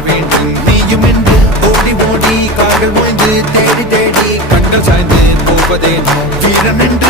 வேண்டும் நீயும் என்று ஓடி ஓடி கால்கள் மோய்ந்து தேடி தேடி கண்கள் சாய்ந்து போவதேனோ வீரன் என்று